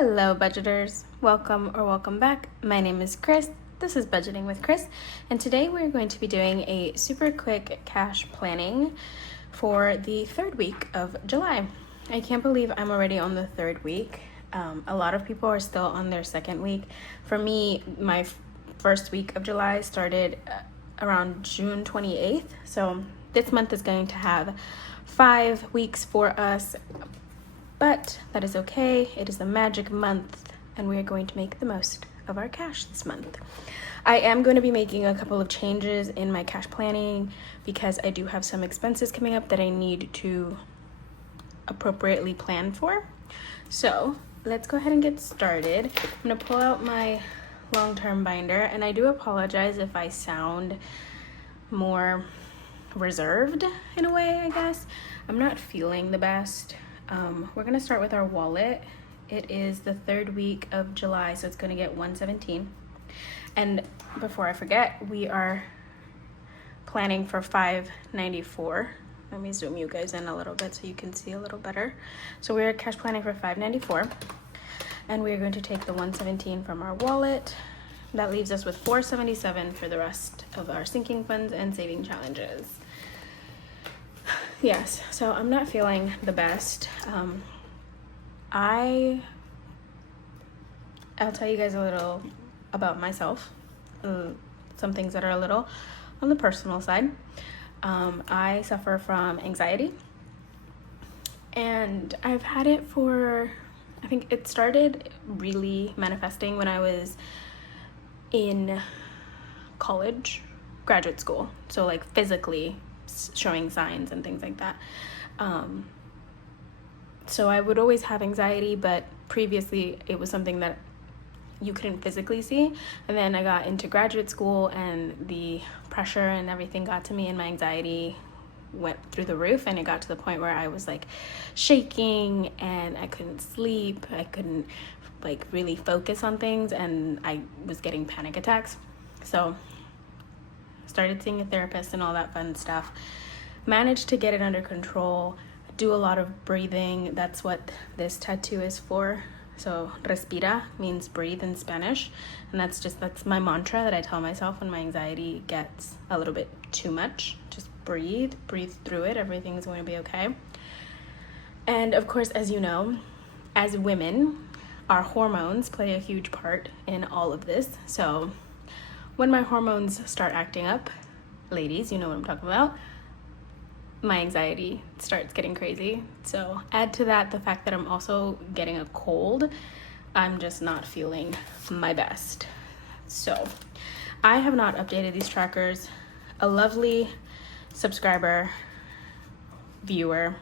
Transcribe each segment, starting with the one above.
Hello budgeters, welcome back. My name is Chris. This is Budgeting with Chris, and today we're going to be doing a super quick cash planning for the third week of July. I can't believe I'm already on the third week. A lot of people are still on their second week. For me, my first week of July started around June 28th, so this month is going to have 5 weeks for us. But that is okay. It is a magic month, and we are going to make the most of our cash this month. I am going to be making a couple of changes in my cash planning because I do have some expenses coming up that I need to appropriately plan for. So let's go ahead and get started. I'm going to pull out my long-term binder, and I do apologize if I sound more reserved in a way, I guess. I'm not feeling the best. We're gonna start with our wallet. It is the third week of July, so it's gonna get $117. And before I forget, we are planning for $594. Let me zoom you guys in a little bit so you can see a little better. So we're cash planning for $594, and we're going to take the $117 from our wallet. That leaves us with $477 for the rest of our sinking funds and saving challenges. Yes, so I'm not feeling the best. I'll tell you guys a little about myself, some things that are a little on the personal side. I suffer from anxiety, and I've had it for, I think it started really manifesting when I was in college, graduate school, so like physically showing signs and things like that. So I would always have anxiety, but previously it was something that you couldn't physically see. And then I got into graduate school, and the pressure and everything got to me, and my anxiety went through the roof, and it got to the point where I was like shaking, and I couldn't sleep. I couldn't like really focus on things, and I was getting panic attacks. So started seeing a therapist and all that fun stuff. Managed to get it under control, do a lot of breathing. That's what this tattoo is for. So respira means breathe in Spanish, and that's my mantra that I tell myself when my anxiety gets a little bit too much. Just breathe through it. Everything's going to be okay. And of course, as you know, as women, our hormones play a huge part in all of this. So when my hormones start acting up, ladies, you know what I'm talking about, my anxiety starts getting crazy. So add to that the fact that I'm also getting a cold. I'm just not feeling my best. So I have not updated these trackers. A lovely subscriber, viewer,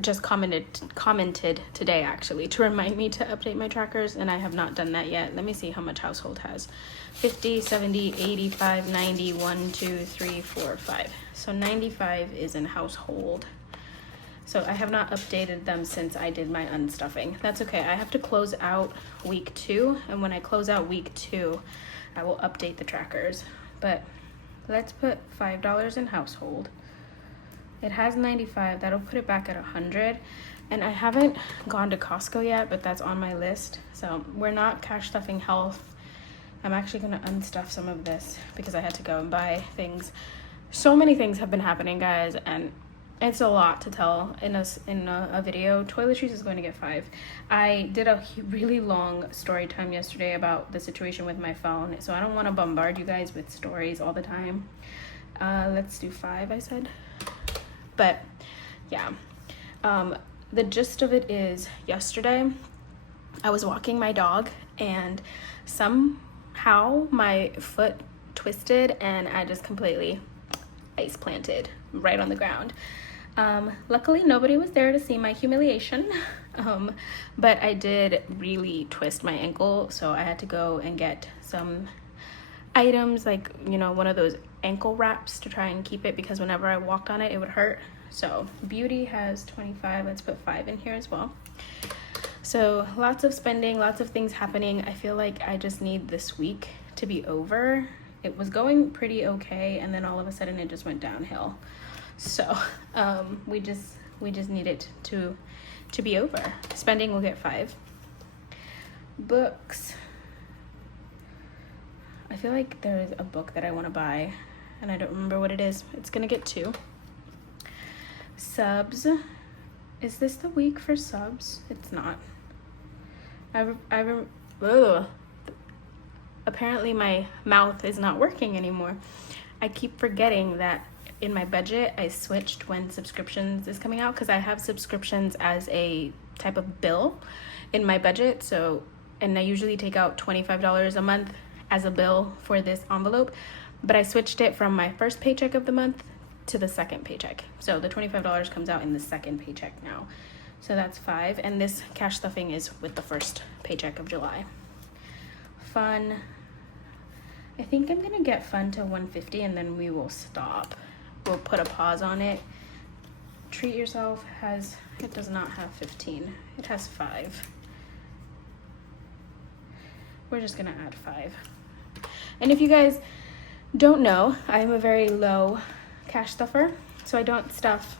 just commented today actually to remind me to update my trackers, and I have not done that yet. Let me see how much household has. 50, 70, 85, 90, 1, 2, 3, 4, 5. So 95 is in household. So I have not updated them since I did my unstuffing. That's okay. I have to close out week 2, and when I close out week 2, I will update the trackers. But let's put $5 in household. It has 95. That'll put it back at 100. And I haven't gone to Costco yet, but that's on my list. So we're not cash stuffing health. I'm actually going to unstuff some of this because I had to go and buy things. So many things have been happening, guys, and it's a lot to tell in a video. Toiletries is going to get 5. I did a really long story time yesterday about the situation with my phone, so I don't want to bombard you guys with stories all the time. Let's do 5, I said. But yeah, the gist of it is yesterday I was walking my dog, and somehow my foot twisted, and I just completely face planted right on the ground. Luckily nobody was there to see my humiliation, but I did really twist my ankle, so I had to go and get some items, like, you know, one of those ankle wraps to try and keep it, because whenever I walked on it, it would hurt. So beauty has 25. Let's put 5 in here as well. So lots of spending, lots of things happening. I feel like I just need this week to be over. It was going pretty okay, and then all of a sudden it just went downhill. So we We just need it to be over. Spending will get 5. Books. I feel like there's a book that I want to buy and I don't remember what it is. It's gonna get 2. Subs. Is this the week for subs? It's not. Apparently my mouth is not working anymore. I keep forgetting that in my budget I switched when subscriptions is coming out, because I have subscriptions as a type of bill in my budget. So, and I usually take out $25 a month as a bill for this envelope, but I switched it from my first paycheck of the month to the second paycheck. So the $25 comes out in the second paycheck now. So that's 5, and this cash stuffing is with the first paycheck of July. Fun. I think I'm gonna get fun to 150 and then we will stop. We'll put a pause on it. Treat yourself it does not have 15. It has 5. We're just gonna add 5. And if you guys don't know, I'm a very low cash stuffer, so I don't stuff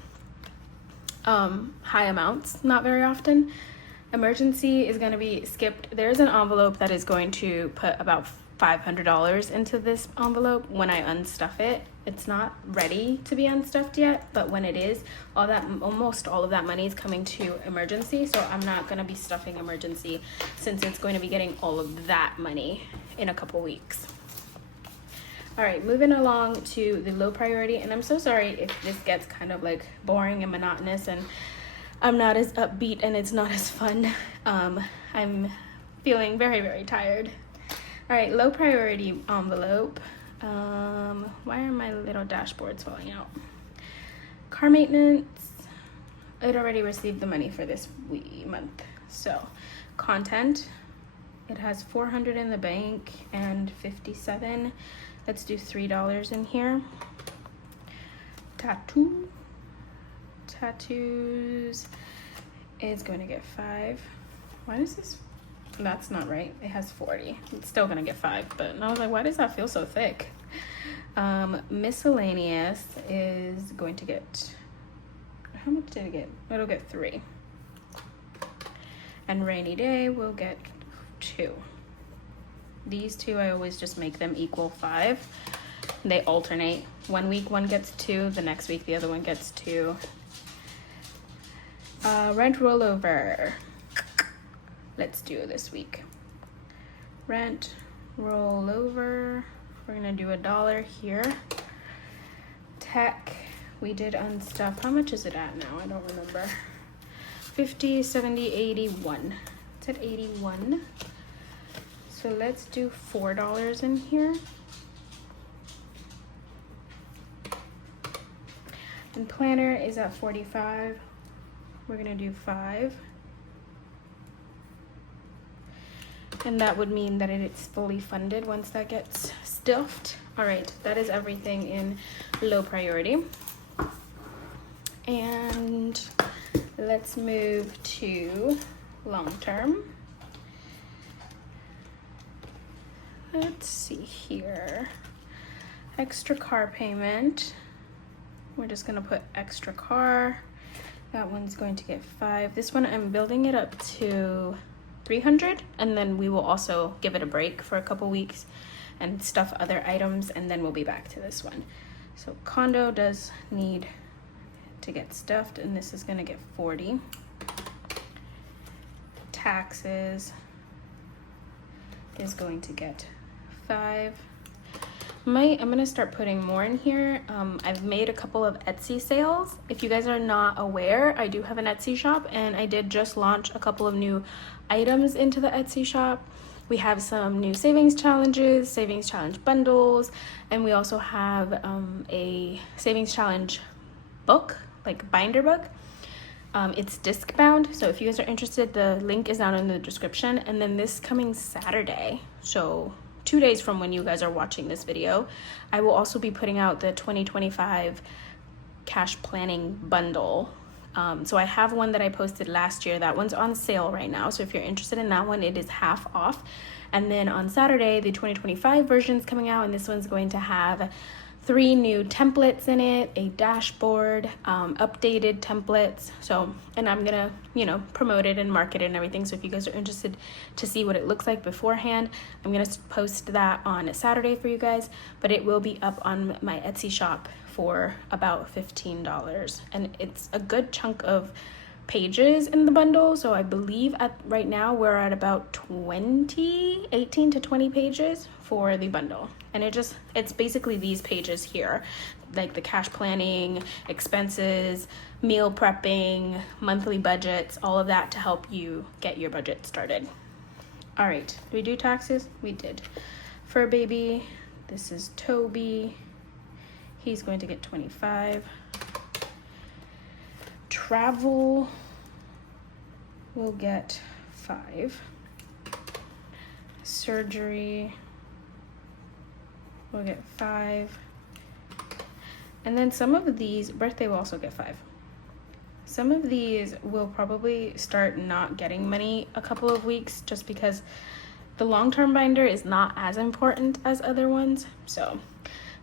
high amounts, not very often. Emergency is going to be skipped. There's an envelope that is going to put about $500 into this envelope when I unstuff it. It's not ready to be unstuffed yet, but when it is, almost all of that money is coming to emergency, so I'm not going to be stuffing emergency since it's going to be getting all of that money in a couple weeks. All right, moving along to the low priority, and I'm so sorry if this gets kind of like boring and monotonous and I'm not as upbeat and it's not as fun. I'm feeling very, very tired. All right, low priority envelope. Why are my little dashboards falling out? Car maintenance. It already received the money for this month. So content, it has 400 in the bank and 57. Let's do $3 in here. Tattoos is going to get 5. Why does this? That's not right. It has 40. It's still going to get 5, but I was like, why does that feel so thick? Miscellaneous is going to get, how much did it get? It'll get 3. And rainy day will get 2. These 2, I always just make them equal 5. They alternate. One week one gets 2, the next week the other one gets 2. Rent rollover. Let's do this week. Rent rollover. We're gonna do $1 here. Tech, we did unstuff. How much is it at now? I don't remember. 50, 70, 81. It's at 81. So let's do $4 in here. And planner is at 45. We're gonna do 5. And that would mean that it's fully funded once that gets stuffed. All right, that is everything in low priority. And let's move to long term. Let's see here. Extra car payment. We're just gonna put extra car. That one's going to get 5. This one I'm building it up to 300, and then we will also give it a break for a couple weeks and stuff other items, and then we'll be back to this one. So condo does need to get stuffed, and this is gonna get 40. Taxes is going to get 5. I'm gonna start putting more in here. I've made a couple of Etsy sales. If you guys are not aware, I do have an Etsy shop, and I did just launch a couple of new items into the Etsy shop. We have some new savings challenges, savings challenge bundles, and we also have a savings challenge book, like binder book. It's disc bound, so if you guys are interested, the link is down in the description. And then this coming Saturday, so 2 days from when you guys are watching this video, I will also be putting out the 2025 cash planning bundle. So I have one that I posted last year. That one's on sale right now, so if you're interested in that one, it is half off. And then on Saturday, the 2025 version is coming out, and this one's going to have 3 new templates in it, a dashboard, updated templates. So, and I'm gonna, you know, promote it and market it and everything. So if you guys are interested to see what it looks like beforehand, I'm gonna post that on a Saturday for you guys, but it will be up on my Etsy shop for about $15. And it's a good chunk of pages in the bundle. So I believe right now we're at about 18 to 20 pages for the bundle. And it's basically these pages here, like the cash planning, expenses, meal prepping, monthly budgets, all of that to help you get your budget started. All right, did we do taxes? We did. Fur baby, this is Toby. He's going to get 25. Travel will get 5. Surgery will get 5. And then some of these, birthday will also get 5. Some of these will probably start not getting money a couple of weeks just because the long-term binder is not as important as other ones. So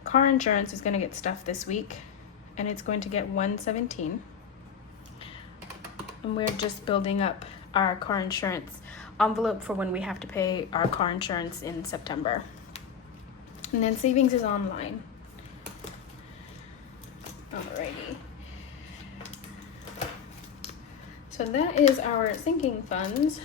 car insurance is going to get stuff this week and it's going to get 117. And we're just building up our car insurance envelope for when we have to pay our car insurance in September. And then savings is online. Alrighty. So that is our sinking funds.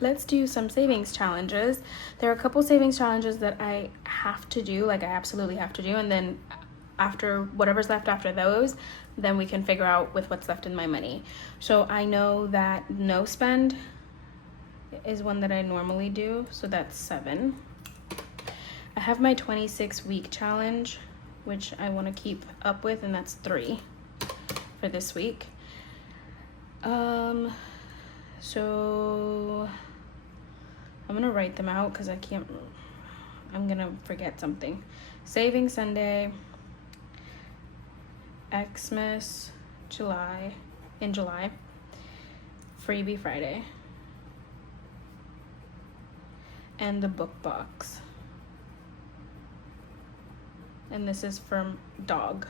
Let's do some savings challenges. There are a couple savings challenges that I have to do, like I absolutely have to do, and then after whatever's left after those, then we can figure out with what's left in my money. So I know that no spend is one that I normally do, so that's 7. I have my 26-week challenge, which I want to keep up with, and that's 3 for this week. So I'm gonna write them out because I'm gonna forget something. Saving Sunday, Xmas in July, Freebie Friday, and the book box. And this is from dog.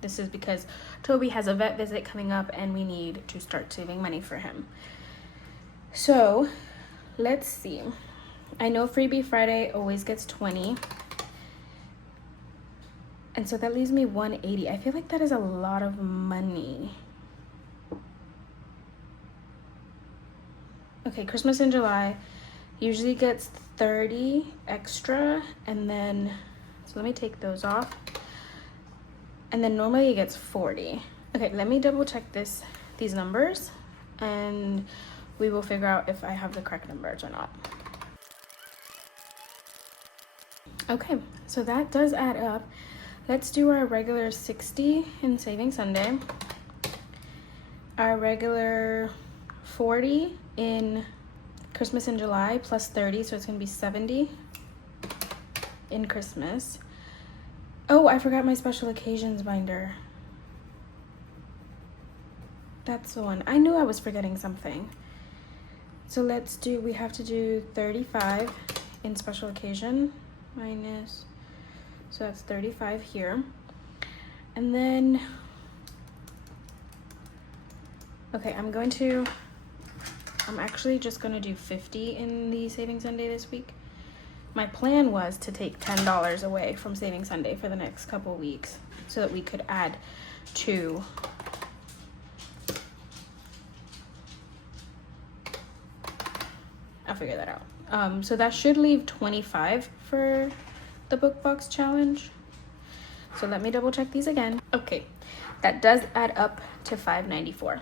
This is because Toby has a vet visit coming up and we need to start saving money for him. So let's see. I know Freebie Friday always gets 20. And so that leaves me 180. I feel like that is a lot of money. Okay, Christmas in July usually gets 30 extra, and then, so let me take those off. And then normally it gets 40. Okay, let me double check these numbers and we will figure out if I have the correct numbers or not. Okay, so that does add up. Let's do our regular 60 in Saving Sunday, our regular 40 in Christmas in July plus 30, so it's gonna be 70 in Christmas. Oh, I forgot my special occasions binder. That's the one. I knew I was forgetting something. So we have to do 35 in special occasion minus, so that's 35 here. And then, okay, I'm actually just gonna do 50 in the Saving Sunday this week. My plan was to take $10 away from Saving Sunday for the next couple weeks so that we could add to I'll figure that out. So that should leave 25 for the book box challenge. So let me double check these again. Okay, that does add up to $5.94.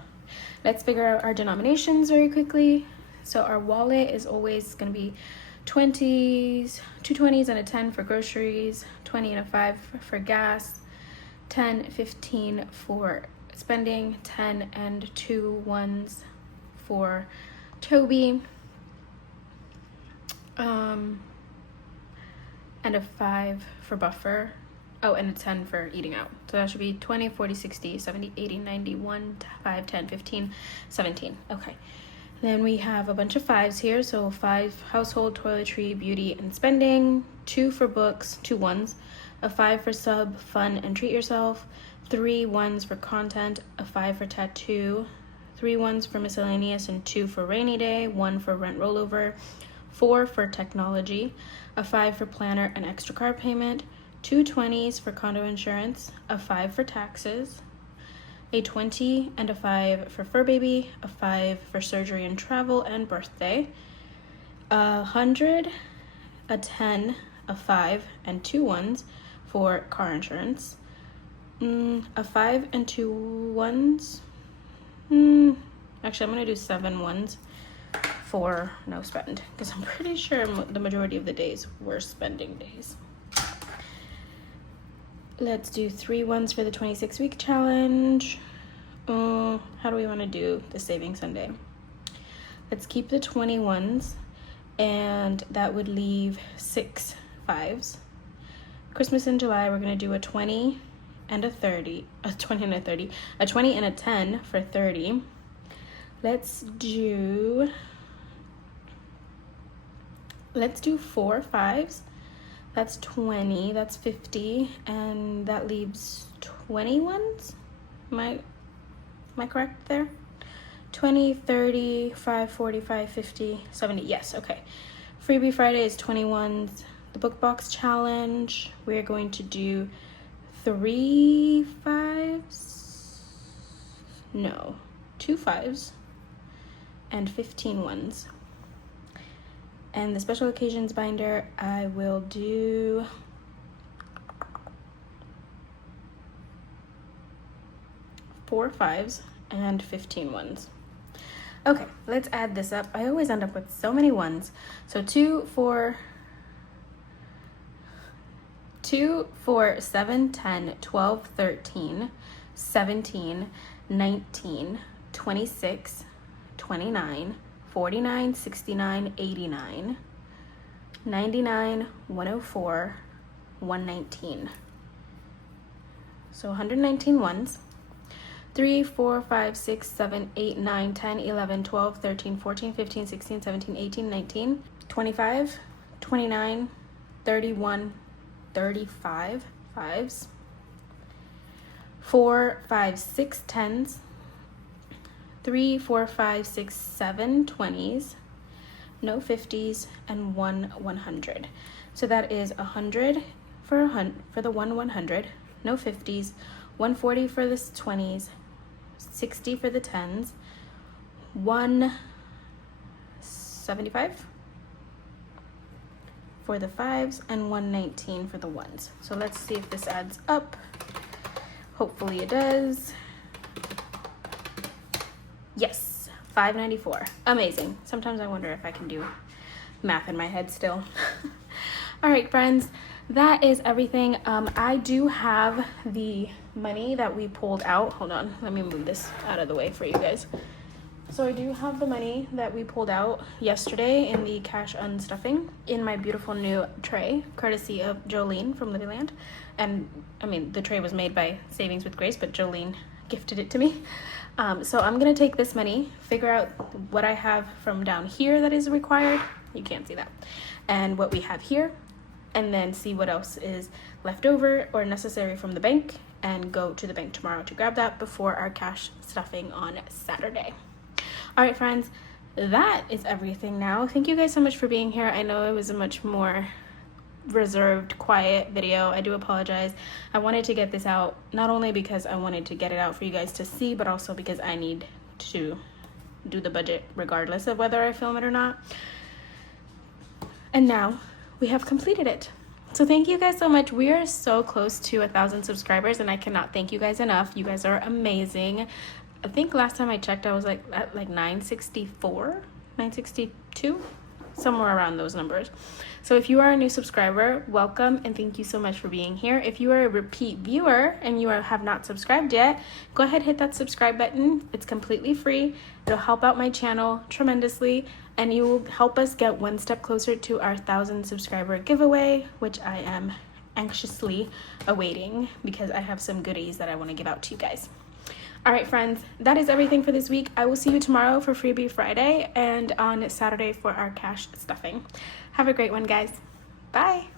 Let's figure out our denominations very quickly. So our wallet is always going to be 20s, 2 20s and a 10 for groceries, 20 and a 5 for gas, 10, 15 for spending, 10 and 2 ones for Toby, and a 5 for buffer. Oh, and a 10 for eating out. So that should be 20, 40, 60, 70, 80, 90, 1, 5, 10, 15, 17. Okay. Then we have a bunch of 5s here. So 5 household, toiletry, beauty, and spending. 2 for books, 2 1s. A 5 for sub, fun, and treat yourself. 3 1s for content. A 5 for tattoo. 3 1s for miscellaneous and 2 for rainy day. 1 for rent rollover. 4 for technology. A 5 for planner and extra car payment. 2 20s for condo insurance. A 5 for taxes. A 20 and a 5 for fur baby, a 5 for surgery and travel and birthday, 100, a 10, a 5, and 2 1s for car insurance, a 5 and 2 1s, actually I'm going to do 7 1s for no spend, because I'm pretty sure the majority of the days were spending days. Let's do 3 1s for the 26-week challenge. How do we want to do the saving Sunday? Let's keep the 21s, and that would leave 6 5s. Christmas in July, we're going to do a 20 and a 30, a 20 and a 30, a 20 and a 10 for 30. Let's do 4 5s. That's 20, that's 50, and that leaves 21s. Am I correct there? 20, 30, 5, 45, 50, 70. Yes, okay. Freebie Friday is 21s. The book box challenge, we're going to do 3 5s. No, 2 5s and 15 1s. And the special occasions binder, I will do 4 5s and 15 1s. Okay, let's add this up. I always end up with so many 1s. So 2 for 7, 10, 12, 13, 17, 19, 26, 29, 49, 69, 89, 99, 104, 119. So 119 1s. 3, 4, 5, 6, 7, 8, 9, 10, 11, 12, 13, 14, 15, 16, 17, 18, 19, 25, 29, 31, 35 5s. 4, 5, 6 10s. 3, 4, 5, 6, 7 20s. No 50s, and 1 100. So that is 100 for the 100. No 50s. 140 for the 20s. 60 for the 10s, 175 for the 5s, and 119 for the 1s. So let's see if this adds up. Hopefully it does. Yes, 594. Amazing. Sometimes I wonder if I can do math in my head still. All right, friends, that is everything. I do have the money that we pulled out. Hold on, let me move this out of the way for you guys. So I do have the money that we pulled out yesterday in the cash unstuffing in my beautiful new tray, courtesy of Jolene from Lilyland. And I mean, the tray was made by Savings with Grace, but Jolene gifted it to me. So I'm gonna take this money, figure out what I have from down here that is required. You can't see that. And what we have here, and then see what else is left over or necessary from the bank, and go to the bank tomorrow to grab that before our cash stuffing on Saturday. All right, friends, that is everything now. Thank you guys so much for being here. I know it was a much more reserved, quiet video. I do apologize. I wanted to get this out not only because I wanted to get it out for you guys to see, but also because I need to do the budget regardless of whether I film it or not. And now we have completed it. So thank you guys so much. We are so close to 1,000 subscribers, and I cannot thank you guys enough. You guys are amazing. I think last time I checked, I was at 964, 962, somewhere around those numbers. So if you are a new subscriber, welcome, and thank you so much for being here. If you are a repeat viewer and you have not subscribed yet, go ahead, hit that subscribe button. It's completely free. It'll help out my channel tremendously, and you will help us get one step closer to our 1,000 subscriber giveaway, which I am anxiously awaiting because I have some goodies that I want to give out to you guys. All right, friends, that is everything for this week. I will see you tomorrow for Freebie Friday and on Saturday for our cash stuffing. Have a great one, guys. Bye.